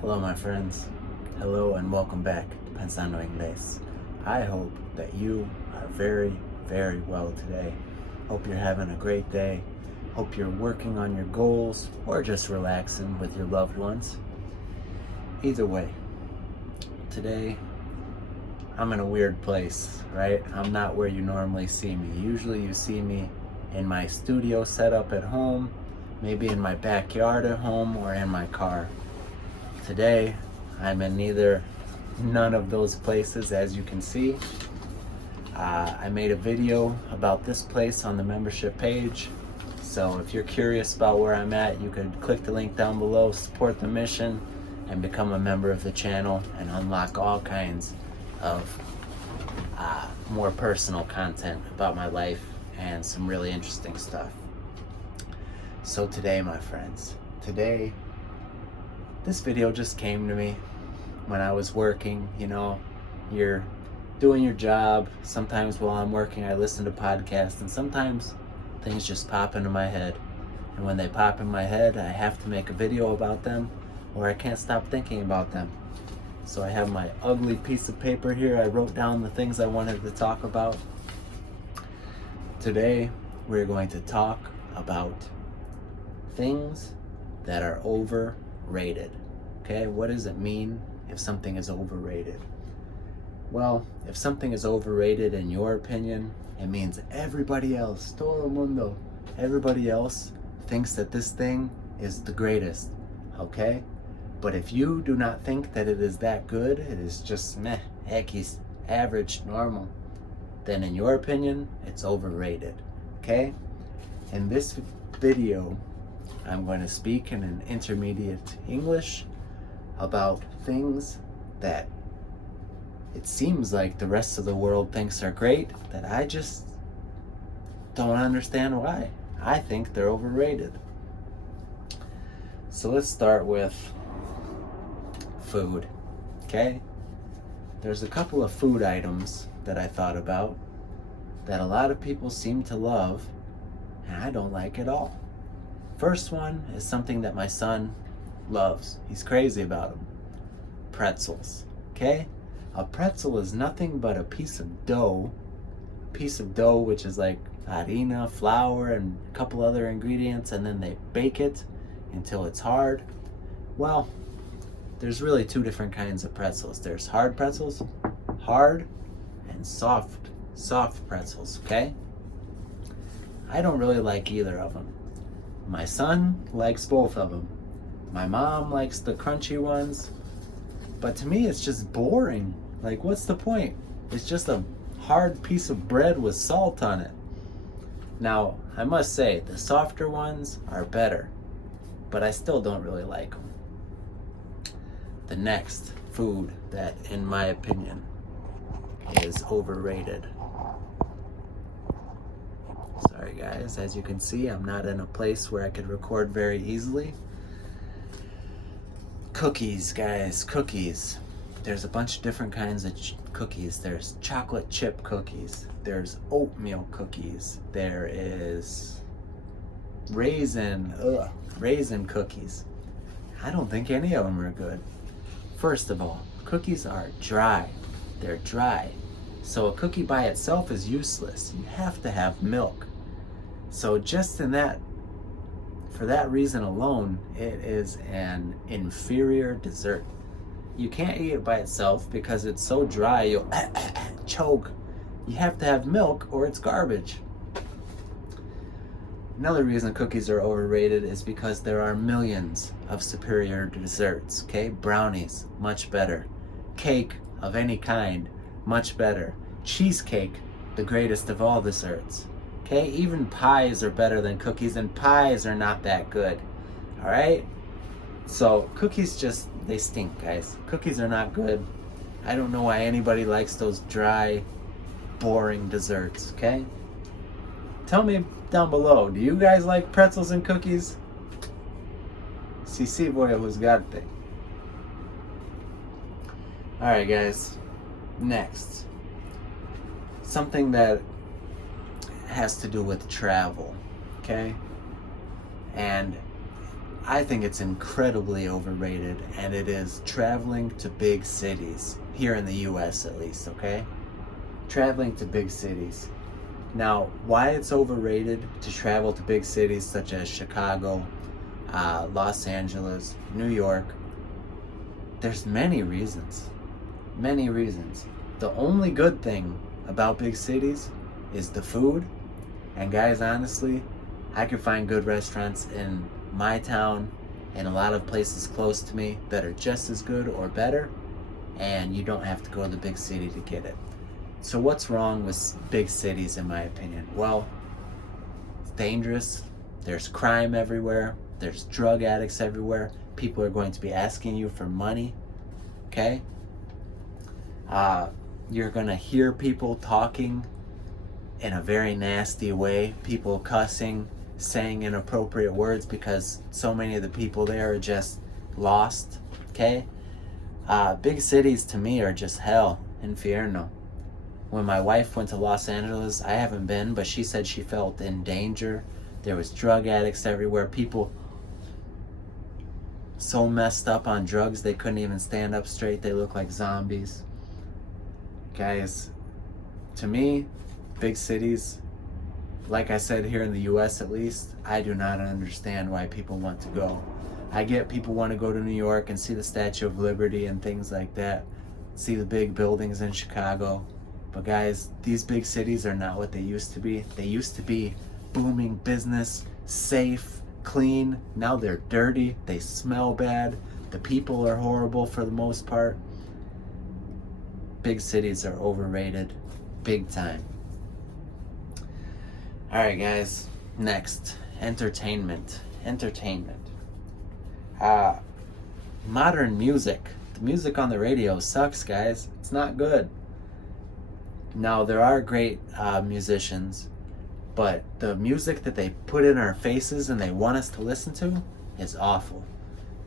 Hello, my friends. Hello, and welcome back to Pensando Inglés. I hope that you are very, very well today. Hope you're having a great day. Hope you're working on your goals or just relaxing with your loved ones. Either way, today I'm in a weird place, right? I'm not where you normally see me. Usually you see me in my studio setup at home, maybe in my backyard at home, or in my car. Today, I'm in none of those places, as you can see. I made a video about this place on the membership page. So if you're curious about where I'm at, you could click the link down below, support the mission, and become a member of the channel and unlock all kinds of more personal content about my life and some really interesting stuff. So today, my friends, this video just came to me when I was working. You know, you're doing your job. Sometimes while I'm working, I listen to podcasts, and sometimes things just pop into my head. And when they pop in my head, I have to make a video about them, or I can't stop thinking about them. So I have my ugly piece of paper here. I wrote down the things I wanted to talk about. Today, we're going to talk about things that are overrated. Okay, what does it mean if something is overrated? Well, if something is overrated in your opinion, it means everybody else, todo el mundo, everybody else thinks that this thing is the greatest, okay? But if you do not think that it is that good, it is just meh, X, average, normal, then in your opinion, it's overrated, okay? In this video, I'm going to speak in an intermediate English about things that it seems like the rest of the world thinks are great, that I just don't understand why. I think they're overrated. So let's start with food, okay? There's a couple of food items that I thought about that a lot of people seem to love, and I don't like at all. First one is something that my son loves. He's crazy about them. Pretzels, okay? A pretzel is nothing but a piece of dough which is like harina, flour, and a couple other ingredients, and then they bake it until it's hard. Well, there's really two different kinds of pretzels. There's hard pretzels, hard, and soft pretzels, okay? I don't really like either of them. My son likes both of them. My mom likes the crunchy ones. But to me, it's just boring. Like, what's the point? It's just a hard piece of bread with salt on it. Now, I must say, the softer ones are better, but I still don't really like them. The next food that, in my opinion, is overrated. Sorry guys, as you can see, I'm not in a place where I could record very easily. Cookies, guys, cookies. There's a bunch of different kinds of cookies. There's chocolate chip cookies. There's oatmeal cookies. There is raisin cookies. I don't think any of them are good. First of all, cookies are dry. They're dry. So a cookie by itself is useless. You have to have milk. So just for that reason alone, it is an inferior dessert. You can't eat it by itself because it's so dry you'll choke. You have to have milk or it's garbage. Another reason cookies are overrated is because there are millions of superior desserts, okay? Brownies, much better. Cake of any kind, much better. Cheesecake, the greatest of all desserts. Okay, even pies are better than cookies, and pies are not that good. All right? So cookies they stink, guys. Cookies are not good. I don't know why anybody likes those dry, boring desserts, okay? Tell me down below, do you guys like pretzels and cookies? Si voy a juzgarte. All right, guys. Next. Something that has to do with travel, okay? And I think it's incredibly overrated, and it is traveling to big cities, here in the US at least, okay? Traveling to big cities. Now, why it's overrated to travel to big cities such as Chicago, Los Angeles, New York, there's many reasons. Many reasons. The only good thing about big cities is the food. And guys, honestly, I could find good restaurants in my town and a lot of places close to me that are just as good or better, and you don't have to go to the big city to get it. So what's wrong with big cities, in my opinion? Well, it's dangerous. There's crime everywhere. There's drug addicts everywhere. People are going to be asking you for money, okay? You're gonna hear people talking in a very nasty way, people cussing, saying inappropriate words because so many of the people there are just lost, okay? Big cities to me are just hell, infierno. When my wife went to Los Angeles, I haven't been, but she said she felt in danger. There was drug addicts everywhere, people so messed up on drugs they couldn't even stand up straight, they look like zombies. Guys, to me, big cities, like I said, here in the US at least, I do not understand why people want to go. I get people want to go to New York and see the Statue of Liberty and things like that, see the big buildings in Chicago. But guys, these big cities are not what they used to be. They used to be booming business, safe, clean. Now they're dirty, they smell bad, the people are horrible for the most part. Big cities are overrated, big time. Alright guys, next, entertainment. Modern music. The music on the radio sucks, guys. It's not good. Now, there are great musicians, but the music that they put in our faces and they want us to listen to is awful.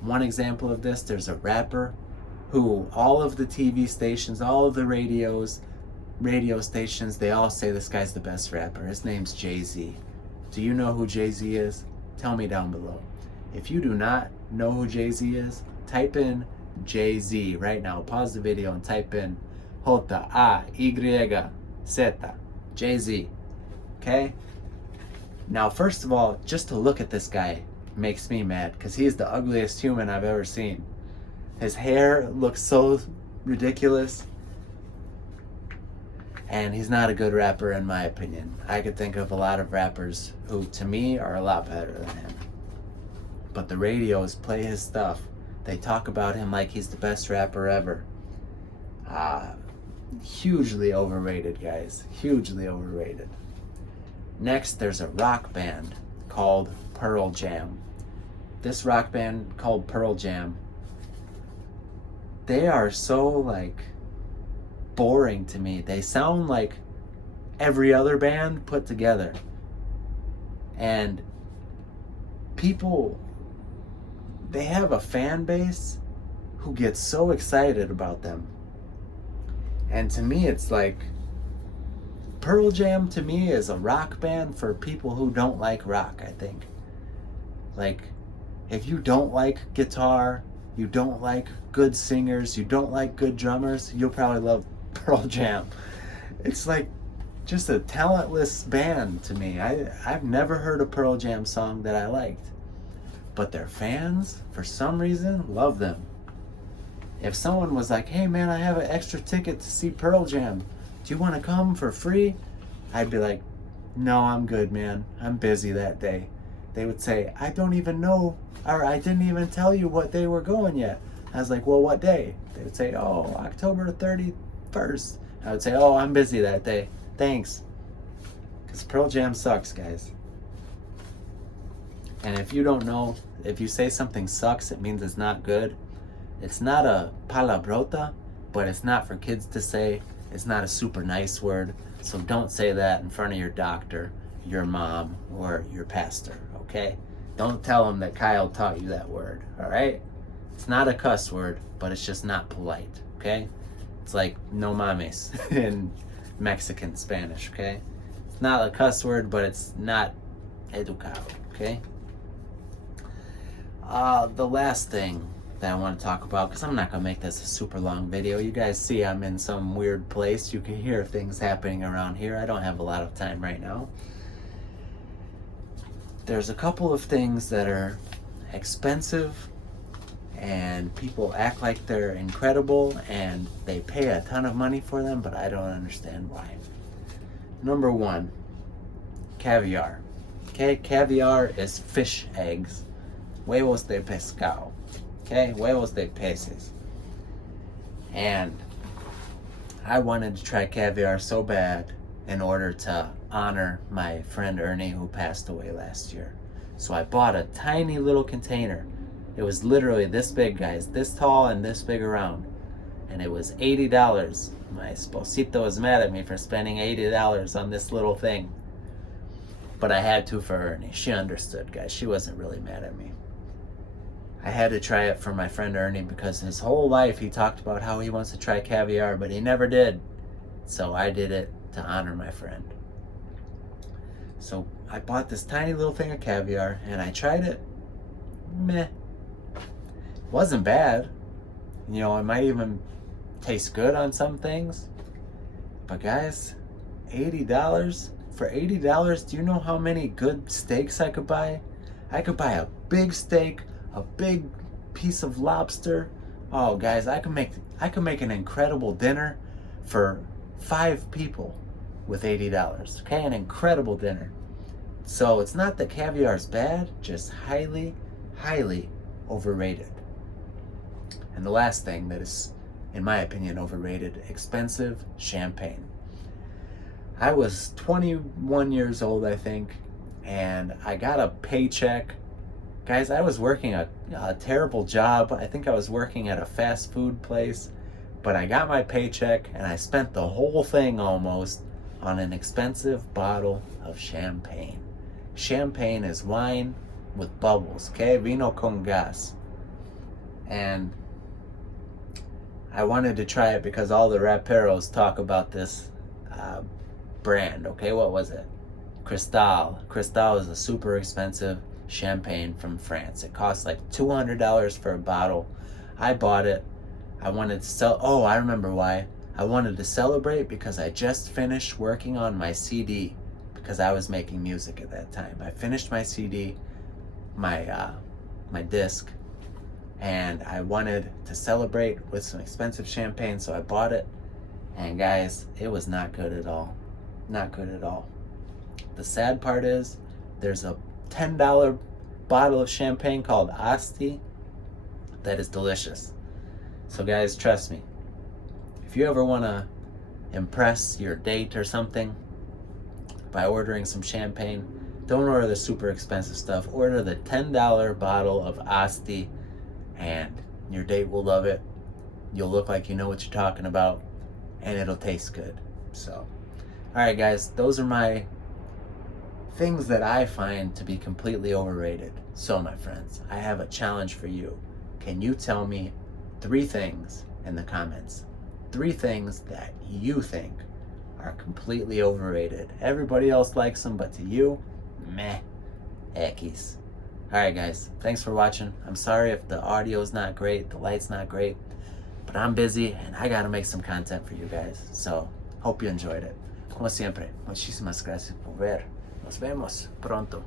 One example of this, there's a rapper who all of the TV stations, all of the radio stations, they all say this guy's the best rapper. His name's Jay-Z. Do you know who Jay-Z is? Tell me down below. If you do not know who Jay-Z is, type in Jay-Z right now. Pause the video and type in J-A-Y-Z, Jay-Z. Okay? Now, first of all, just to look at this guy makes me mad because he's the ugliest human I've ever seen. His hair looks so ridiculous, and he's not a good rapper in my opinion. I could think of a lot of rappers who to me are a lot better than him. But the radios play his stuff. They talk about him like he's the best rapper ever. Hugely overrated, guys. Hugely overrated. Next, there's a rock band called Pearl Jam. This rock band called Pearl Jam, they are so boring to me. They sound like every other band put together. And people, they have a fan base who gets so excited about them. And to me, it's like, Pearl Jam to me is a rock band for people who don't like rock, I think. If you don't like guitar, you don't like good singers, you don't like good drummers, you'll probably love Pearl Jam. It's just a talentless band to me. I've never heard a Pearl Jam song that I liked. But their fans, for some reason, love them. If someone was like, hey man, I have an extra ticket to see Pearl Jam, do you want to come for free? I'd be like, no, I'm good, man. I'm busy that day. They would say, I don't even know, or I didn't even tell you what day we're going yet. I was like, well, what day? They would say, oh, October 31st. I would say, oh, I'm busy that day. Thanks. Because Pearl Jam sucks, guys. And if you don't know, if you say something sucks, it means it's not good. It's not a palabrota, but it's not for kids to say. It's not a super nice word. So don't say that in front of your doctor, your mom, or your pastor, okay? Don't tell them that Kyle taught you that word, all right? It's not a cuss word, but it's just not polite, okay? It's like no mames in Mexican Spanish, okay? It's not a cuss word, but it's not educado, okay? The last thing that I want to talk about, because I'm not going to make this a super long video. You guys see I'm in some weird place. You can hear things happening around here. I don't have a lot of time right now. There's a couple of things that are expensive and people act like they're incredible and they pay a ton of money for them, but I don't understand why. Number one, caviar. Okay, caviar is fish eggs. Huevos de pescado. Okay, huevos de peces. And I wanted to try caviar so bad in order to honor my friend Ernie who passed away last year. So I bought a tiny little container. It was literally this big, guys, this tall and this big around. And it was $80. My esposito was mad at me for spending $80 on this little thing. But I had to for Ernie. She understood, guys. She wasn't really mad at me. I had to try it for my friend Ernie because his whole life he talked about how he wants to try caviar, but he never did. So I did it to honor my friend. So I bought this tiny little thing of caviar and I tried it. Meh. It wasn't bad. You know, it might even taste good on some things. But guys, $80? For $80, do you know how many good steaks I could buy? I could buy a big steak, a big piece of lobster. Oh, guys, I could make an incredible dinner for 5 people with $80. Okay, an incredible dinner. So it's not that caviar is bad, just highly, highly overrated. And the last thing that is, in my opinion, overrated, expensive champagne. I was 21 years old, I think, and I got a paycheck. Guys, I was working a terrible job. I think I was working at a fast food place, but I got my paycheck and I spent the whole thing almost on an expensive bottle of champagne. Champagne is wine with bubbles, okay? Vino con gas. And I wanted to try it because all the raperos talk about this brand, okay? What was it? Cristal. Cristal is a super expensive champagne from France. It costs like $200 for a bottle. I bought it. I wanted to sell. Oh, I remember why. I wanted to celebrate because I just finished working on my CD because I was making music at that time. I finished my CD, my disc, and I wanted to celebrate with some expensive champagne, so I bought it. And guys, it was not good at all. Not good at all. The sad part is there's a $10 bottle of champagne called Asti that is delicious. So guys, trust me, if you ever want to impress your date or something by ordering some champagne, don't order the super expensive stuff. Order the $10 bottle of Asti and your date will love it. You'll look like you know what you're talking about and it'll taste good. So, alright guys, those are my things that I find to be completely overrated. So my friends, I have a challenge for you. Can you tell me 3 things in the comments? 3 things that you think are completely overrated. Everybody else likes them, but to you, meh, X. Alright guys, thanks for watching. I'm sorry if the audio's not great, the light's not great, but I'm busy and I gotta make some content for you guys. So, hope you enjoyed it. Como siempre, muchísimas gracias por ver. Nos vemos pronto.